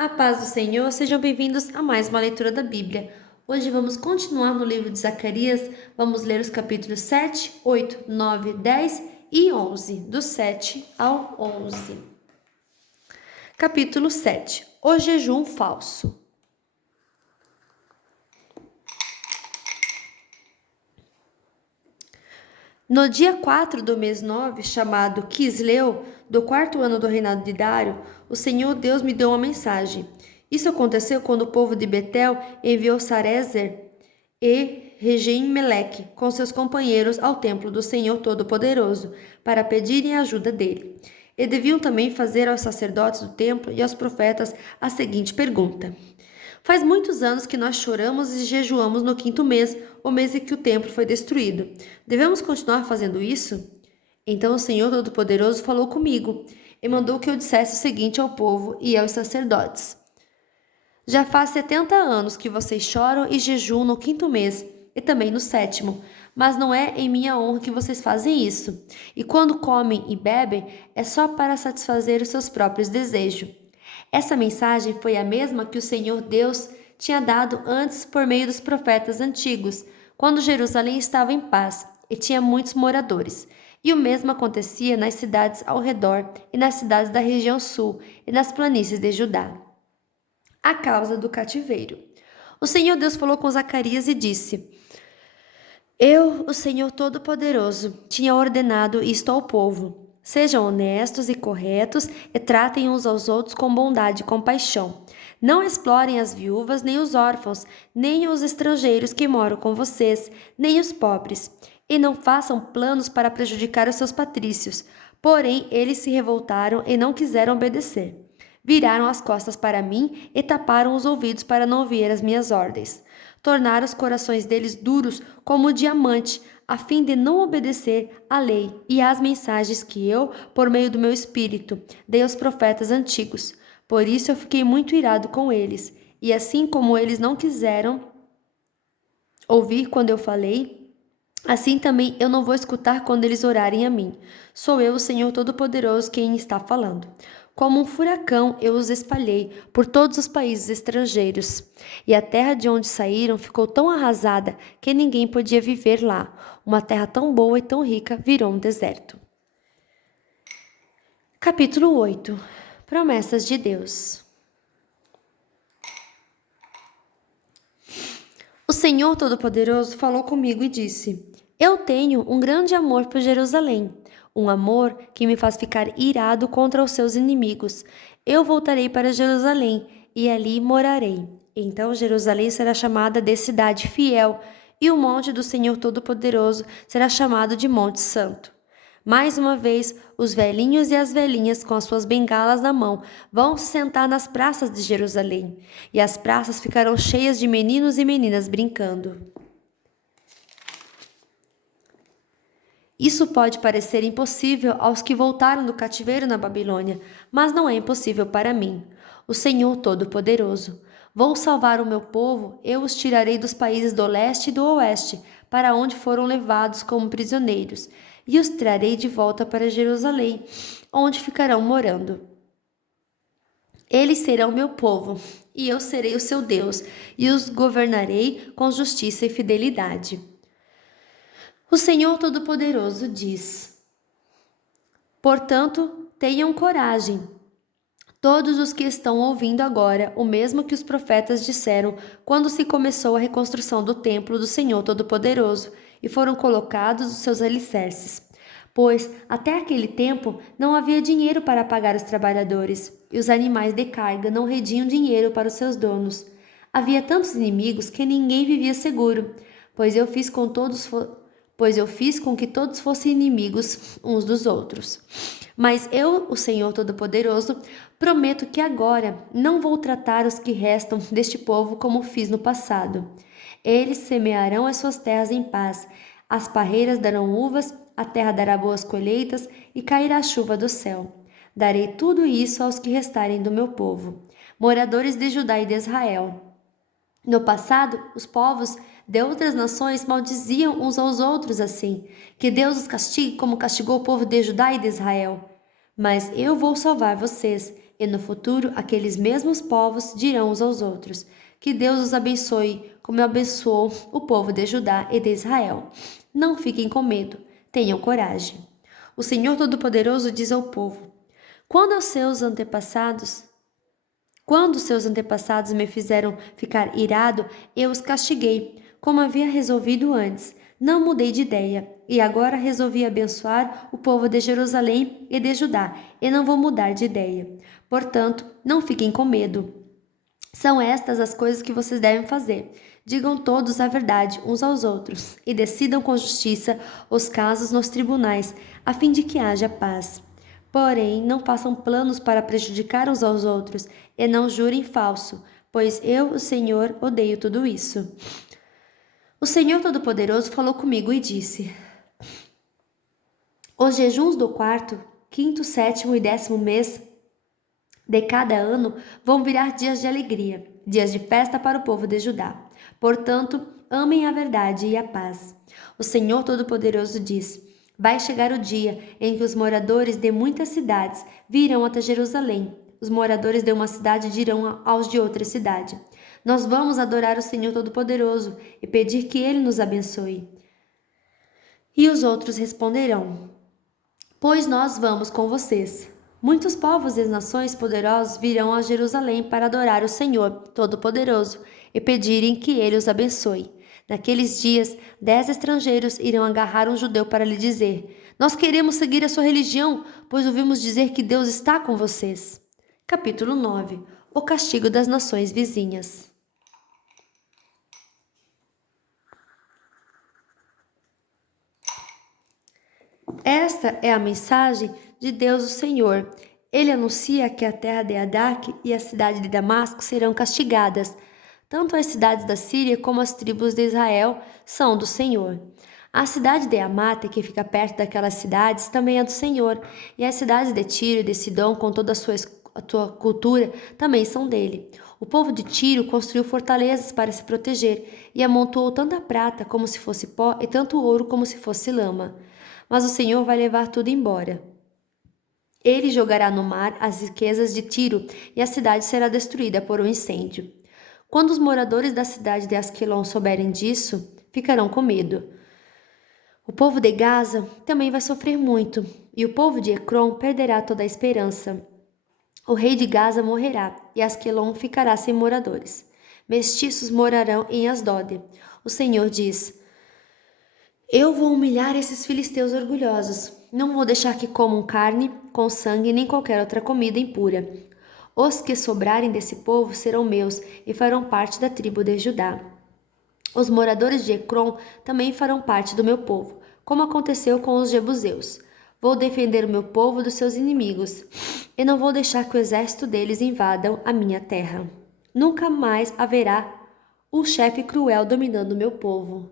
A paz do Senhor, sejam bem-vindos a mais uma leitura da Bíblia. Hoje vamos continuar no livro de Zacarias, vamos ler os capítulos 7, 8, 9, 10 e 11, do 7 ao 11. Capítulo 7. O jejum falso. No dia 4 do mês 9, chamado Quisleu, do quarto ano do reinado de Dário, o Senhor Deus me deu uma mensagem. Isso aconteceu quando o povo de Betel enviou Sarezer e Regem-Meleque com seus companheiros ao templo do Senhor Todo-Poderoso para pedirem a ajuda dele. E deviam também fazer aos sacerdotes do templo e aos profetas a seguinte pergunta: Faz muitos anos que nós choramos e jejuamos no quinto mês, o mês em que o templo foi destruído. Devemos continuar fazendo isso? Então o Senhor Todo-Poderoso falou comigo e mandou que eu dissesse o seguinte ao povo e aos sacerdotes: Já faz 70 anos que vocês choram e jejuam no quinto mês e também no sétimo, mas não é em minha honra que vocês fazem isso. E quando comem e bebem, é só para satisfazer os seus próprios desejos. Essa mensagem foi a mesma que o Senhor Deus tinha dado antes por meio dos profetas antigos, quando Jerusalém estava em paz e tinha muitos moradores. E o mesmo acontecia nas cidades ao redor e nas cidades da região sul e nas planícies de Judá. A causa do cativeiro. O Senhor Deus falou com Zacarias e disse: Eu, o Senhor Todo-Poderoso, tinha ordenado isto ao povo. Sejam honestos e corretos e tratem uns aos outros com bondade e compaixão. Não explorem as viúvas, nem os órfãos, nem os estrangeiros que moram com vocês, nem os pobres. E não façam planos para prejudicar os seus patrícios. Porém, eles se revoltaram e não quiseram obedecer. Viraram as costas para mim e taparam os ouvidos para não ouvir as minhas ordens. Tornaram os corações deles duros como o diamante, a fim de não obedecer à lei e às mensagens que eu, por meio do meu espírito, dei aos profetas antigos. Por isso eu fiquei muito irado com eles. E assim como eles não quiseram ouvir quando eu falei, assim também eu não vou escutar quando eles orarem a mim. Sou eu, o Senhor Todo-Poderoso, quem está falando. Como um furacão eu os espalhei por todos os países estrangeiros. E a terra de onde saíram ficou tão arrasada que ninguém podia viver lá. Uma terra tão boa e tão rica virou um deserto. Capítulo 8. Promessas de Deus. O Senhor Todo-Poderoso falou comigo e disse: Eu tenho um grande amor por Jerusalém, um amor que me faz ficar irado contra os seus inimigos. Eu voltarei para Jerusalém e ali morarei. Então Jerusalém será chamada de cidade fiel, e o monte do Senhor Todo-Poderoso será chamado de Monte Santo. Mais uma vez, os velhinhos e as velhinhas com as suas bengalas na mão vão se sentar nas praças de Jerusalém, e as praças ficarão cheias de meninos e meninas brincando. Isso pode parecer impossível aos que voltaram do cativeiro na Babilônia, mas não é impossível para mim, o Senhor Todo-Poderoso. Vou salvar o meu povo, eu os tirarei dos países do leste e do oeste, para onde foram levados como prisioneiros, e os trarei de volta para Jerusalém, onde ficarão morando. Eles serão meu povo, e eu serei o seu Deus, e os governarei com justiça e fidelidade. O Senhor Todo-Poderoso diz: Portanto, tenham coragem. Todos os que estão ouvindo agora, o mesmo que os profetas disseram quando se começou a reconstrução do templo do Senhor Todo-Poderoso e foram colocados os seus alicerces. Pois, até aquele tempo, não havia dinheiro para pagar os trabalhadores, e os animais de carga não rendiam dinheiro para os seus donos. Havia tantos inimigos que ninguém vivia seguro, pois eu fiz com que todos fossem inimigos uns dos outros. Mas eu, o Senhor Todo-Poderoso, prometo que agora não vou tratar os que restam deste povo como fiz no passado. Eles semearão as suas terras em paz, as parreiras darão uvas, a terra dará boas colheitas e cairá a chuva do céu. Darei tudo isso aos que restarem do meu povo, moradores de Judá e de Israel. No passado, os povos de outras nações maldiziam uns aos outros assim, que Deus os castigue como castigou o povo de Judá e de Israel. Mas eu vou salvar vocês, E no futuro, aqueles mesmos povos dirão uns aos outros: que Deus os abençoe, como abençoou o povo de Judá e de Israel. Não fiquem com medo, tenham coragem. O Senhor Todo-Poderoso diz ao povo: Quando seus antepassados me fizeram ficar irado, eu os castiguei, como havia resolvido antes. Não mudei de ideia, e agora resolvi abençoar o povo de Jerusalém e de Judá, e não vou mudar de ideia. Portanto, não fiquem com medo. São estas as coisas que vocês devem fazer. Digam todos a verdade uns aos outros, e decidam com justiça os casos nos tribunais, a fim de que haja paz. Porém, não façam planos para prejudicar uns aos outros, e não jurem falso, pois eu, o Senhor, odeio tudo isso. O Senhor Todo-Poderoso falou comigo e disse: os jejuns do quarto, quinto, sétimo e 10º mês de cada ano vão virar dias de alegria, dias de festa para o povo de Judá. Portanto, amem a verdade e a paz. O Senhor Todo-Poderoso diz: vai chegar o dia em que os moradores de muitas cidades virão até Jerusalém. Os moradores de uma cidade dirão aos de outra cidade: nós vamos adorar o Senhor Todo-Poderoso e pedir que Ele nos abençoe. E os outros responderão: pois nós vamos com vocês. Muitos povos e nações poderosos virão a Jerusalém para adorar o Senhor Todo-Poderoso e pedirem que Ele os abençoe. Naqueles dias, 10 estrangeiros irão agarrar um judeu para lhe dizer: nós queremos seguir a sua religião, pois ouvimos dizer que Deus está com vocês. Capítulo 9. O castigo das nações vizinhas. Esta é a mensagem de Deus o Senhor. Ele anuncia que a terra de Adaque e a cidade de Damasco serão castigadas. Tanto as cidades da Síria como as tribos de Israel são do Senhor. A cidade de Amate, que fica perto daquelas cidades, também é do Senhor. E as cidades de Tiro e de Sidom, com toda a sua cultura, também são dele. O povo de Tiro construiu fortalezas para se proteger e amontoou tanta prata como se fosse pó e tanto ouro como se fosse lama. Mas o Senhor vai levar tudo embora. Ele jogará no mar as riquezas de Tiro e a cidade será destruída por um incêndio. Quando os moradores da cidade de Asquelon souberem disso, ficarão com medo. O povo de Gaza também vai sofrer muito, e o povo de Ecrom perderá toda a esperança. O rei de Gaza morrerá, e Asquelon ficará sem moradores. Mestiços morarão em Asdod. O Senhor diz: eu vou humilhar esses filisteus orgulhosos. Não vou deixar que comam carne com sangue nem qualquer outra comida impura. Os que sobrarem desse povo serão meus e farão parte da tribo de Judá. Os moradores de Ecrom também farão parte do meu povo, como aconteceu com os jebuseus. Vou defender o meu povo dos seus inimigos, e não vou deixar que o exército deles invadam a minha terra. Nunca mais haverá um chefe cruel dominando o meu povo,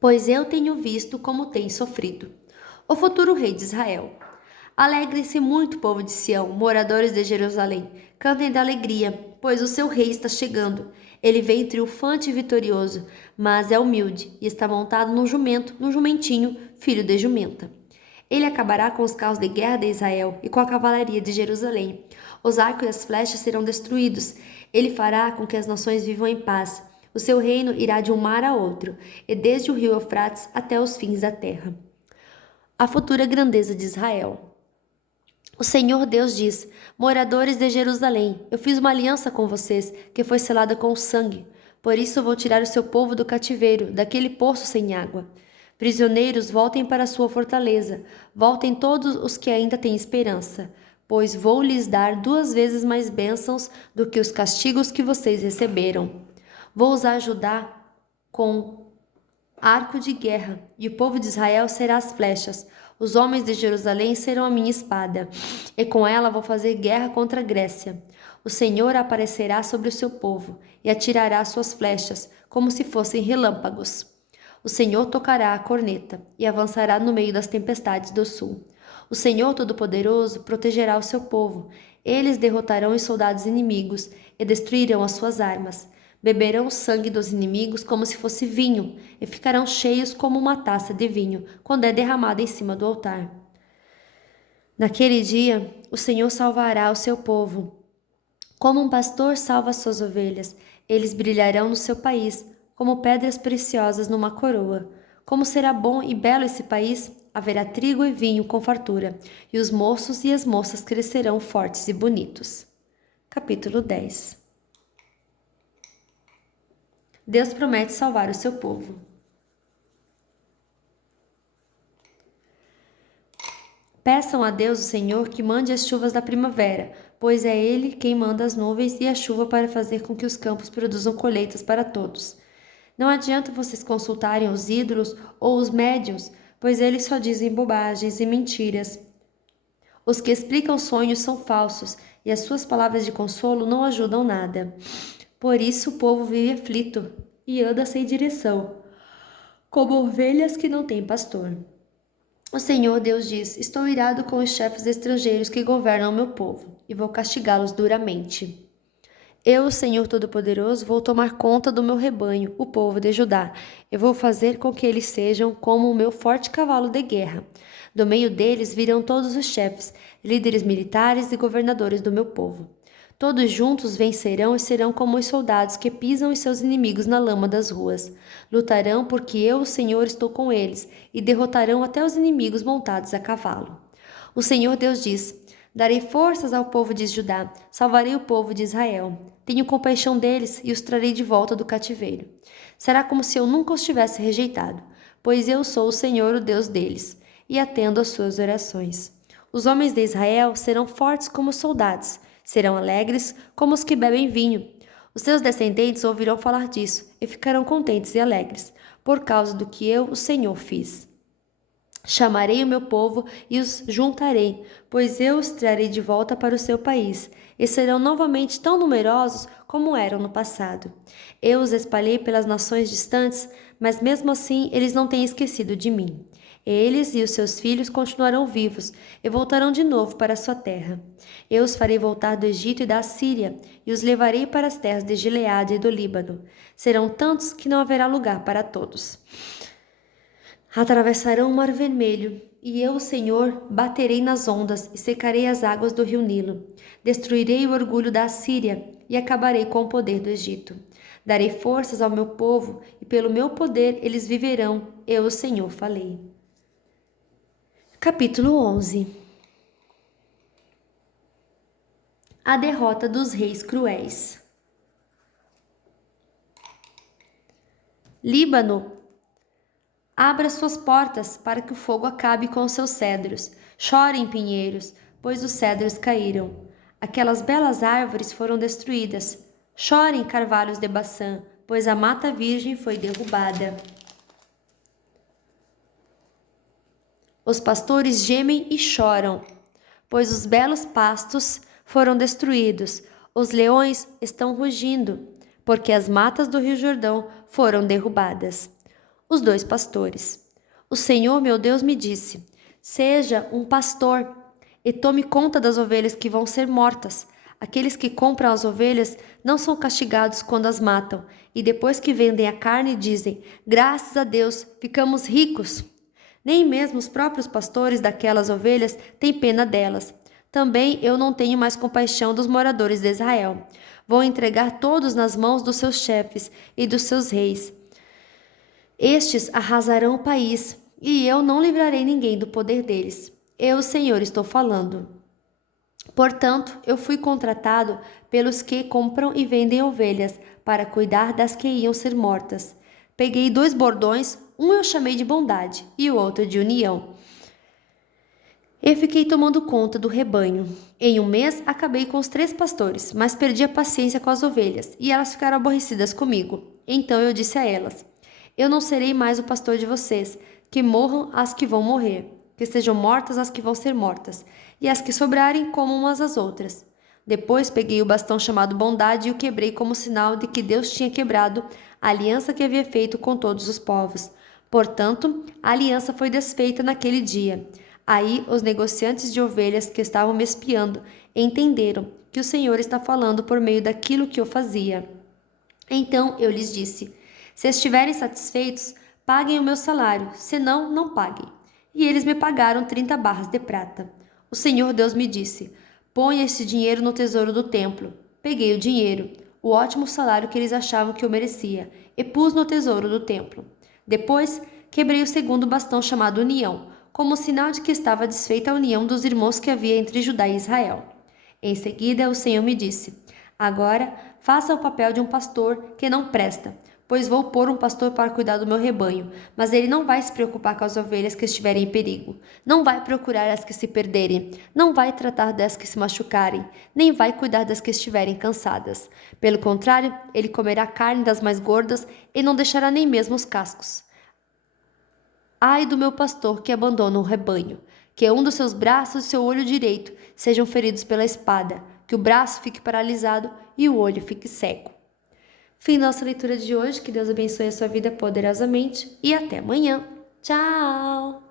pois eu tenho visto como tem sofrido. O futuro rei de Israel. Alegrem-se muito, povo de Sião, moradores de Jerusalém. Cantem de alegria, pois o seu rei está chegando. Ele vem triunfante e vitorioso, mas é humilde e está montado num jumento, num jumentinho, filho de jumenta. Ele acabará com os carros de guerra de Israel e com a cavalaria de Jerusalém. Os arcos e as flechas serão destruídos. Ele fará com que as nações vivam em paz. O seu reino irá de um mar a outro, e desde o rio Eufrates até os fins da terra. A futura grandeza de Israel. O Senhor Deus diz: moradores de Jerusalém, eu fiz uma aliança com vocês, que foi selada com sangue. Por isso vou tirar o seu povo do cativeiro, daquele poço sem água. Prisioneiros, voltem para sua fortaleza. Voltem todos os que ainda têm esperança, pois vou lhes dar 2 vezes mais bênçãos do que os castigos que vocês receberam. Vou os ajudar com arco de guerra, e o povo de Israel será as flechas. Os homens de Jerusalém serão a minha espada, e com ela vou fazer guerra contra a Grécia. O Senhor aparecerá sobre o seu povo, e atirará suas flechas, como se fossem relâmpagos. O Senhor tocará a corneta, e avançará no meio das tempestades do sul. O Senhor Todo-Poderoso protegerá o seu povo. Eles derrotarão os soldados inimigos, e destruirão as suas armas. Beberão o sangue dos inimigos como se fosse vinho, e ficarão cheios como uma taça de vinho, quando é derramada em cima do altar. Naquele dia, o Senhor salvará o seu povo. Como um pastor salva as suas ovelhas, eles brilharão no seu país, como pedras preciosas numa coroa. Como será bom e belo esse país, haverá trigo e vinho com fartura, e os moços e as moças crescerão fortes e bonitos. Capítulo 10. Deus promete salvar o seu povo. Peçam a Deus, o Senhor, que mande as chuvas da primavera, pois é Ele quem manda as nuvens e a chuva para fazer com que os campos produzam colheitas para todos. Não adianta vocês consultarem os ídolos ou os médiuns, pois eles só dizem bobagens e mentiras. Os que explicam sonhos são falsos, e as suas palavras de consolo não ajudam nada. Por isso o povo vive aflito e anda sem direção, como ovelhas que não têm pastor. O Senhor Deus diz: Estou irado com os chefes estrangeiros que governam o meu povo, e vou castigá-los duramente. Eu, o Senhor Todo-Poderoso, vou tomar conta do meu rebanho, o povo de Judá. Eu vou fazer com que eles sejam como o meu forte cavalo de guerra. Do meio deles virão todos os chefes, líderes militares e governadores do meu povo. Todos juntos vencerão e serão como os soldados que pisam os seus inimigos na lama das ruas. Lutarão porque eu, o Senhor, estou com eles, e derrotarão até os inimigos montados a cavalo. O Senhor Deus diz: Darei forças ao povo de Judá, salvarei o povo de Israel. Tenho compaixão deles e os trarei de volta do cativeiro. Será como se eu nunca os tivesse rejeitado, pois eu sou o Senhor, o Deus deles, e atendo às suas orações. Os homens de Israel serão fortes como soldados, serão alegres como os que bebem vinho. Os seus descendentes ouvirão falar disso e ficarão contentes e alegres, por causa do que eu, o Senhor, fiz. Chamarei o meu povo e os juntarei, pois eu os trarei de volta para o seu país, e serão novamente tão numerosos como eram no passado. Eu os espalhei pelas nações distantes, mas mesmo assim eles não têm esquecido de mim. Eles e os seus filhos continuarão vivos e voltarão de novo para a sua terra. Eu os farei voltar do Egito e da Assíria, e os levarei para as terras de Gileade e do Líbano. Serão tantos que não haverá lugar para todos. Atravessarão o Mar Vermelho, e eu, o Senhor, baterei nas ondas e secarei as águas do rio Nilo. Destruirei o orgulho da Assíria e acabarei com o poder do Egito. Darei forças ao meu povo, e pelo meu poder eles viverão. Eu, o Senhor, falei. Capítulo 11. A derrota dos reis cruéis. Líbano, abra suas portas para que o fogo acabe com os seus cedros. Chorem, pinheiros, pois os cedros caíram. Aquelas belas árvores foram destruídas. Chorem, carvalhos de Baçã, pois a mata virgem foi derrubada. Os pastores gemem e choram, pois os belos pastos foram destruídos. Os leões estão rugindo, porque as matas do Rio Jordão foram derrubadas. Os dois pastores. O Senhor, meu Deus, me disse: Seja um pastor e tome conta das ovelhas que vão ser mortas. Aqueles que compram as ovelhas não são castigados quando as matam, e depois que vendem a carne dizem: Graças a Deus, ficamos ricos. Nem mesmo os próprios pastores daquelas ovelhas têm pena delas. Também eu não tenho mais compaixão dos moradores de Israel. Vou entregar todos nas mãos dos seus chefes e dos seus reis. Estes arrasarão o país, e eu não livrarei ninguém do poder deles. Eu, Senhor, estou falando. Portanto, eu fui contratado pelos que compram e vendem ovelhas para cuidar das que iam ser mortas. Peguei 2 bordões, um eu chamei de bondade e o outro de união. Eu fiquei tomando conta do rebanho. Em um mês, acabei com os 3 pastores, mas perdi a paciência com as ovelhas, e elas ficaram aborrecidas comigo. Então eu disse a elas: Eu não serei mais o pastor de vocês, que morram as que vão morrer, que sejam mortas as que vão ser mortas, e as que sobrarem comam umas às outras. Depois peguei o bastão chamado bondade e o quebrei como sinal de que Deus tinha quebrado a aliança que havia feito com todos os povos. Portanto, a aliança foi desfeita naquele dia. Aí os negociantes de ovelhas que estavam me espiando entenderam que o Senhor está falando por meio daquilo que eu fazia. Então eu lhes disse: Se estiverem satisfeitos, paguem o meu salário, senão, não paguem. E eles me pagaram 30 barras de prata. O Senhor Deus me disse: ponha esse dinheiro no tesouro do templo. Peguei o dinheiro, o ótimo salário que eles achavam que eu merecia, e pus no tesouro do templo. Depois, quebrei o segundo bastão chamado União, como sinal de que estava desfeita a união dos irmãos que havia entre Judá e Israel. Em seguida, o Senhor me disse: agora, faça o papel de um pastor que não presta, pois vou pôr um pastor para cuidar do meu rebanho, mas ele não vai se preocupar com as ovelhas que estiverem em perigo, não vai procurar as que se perderem, não vai tratar das que se machucarem, nem vai cuidar das que estiverem cansadas. Pelo contrário, ele comerá carne das mais gordas e não deixará nem mesmo os cascos. Ai do meu pastor que abandona o rebanho, que um dos seus braços e seu olho direito sejam feridos pela espada, que o braço fique paralisado e o olho fique cego. Fim da nossa leitura de hoje, que Deus abençoe a sua vida poderosamente e até amanhã. Tchau!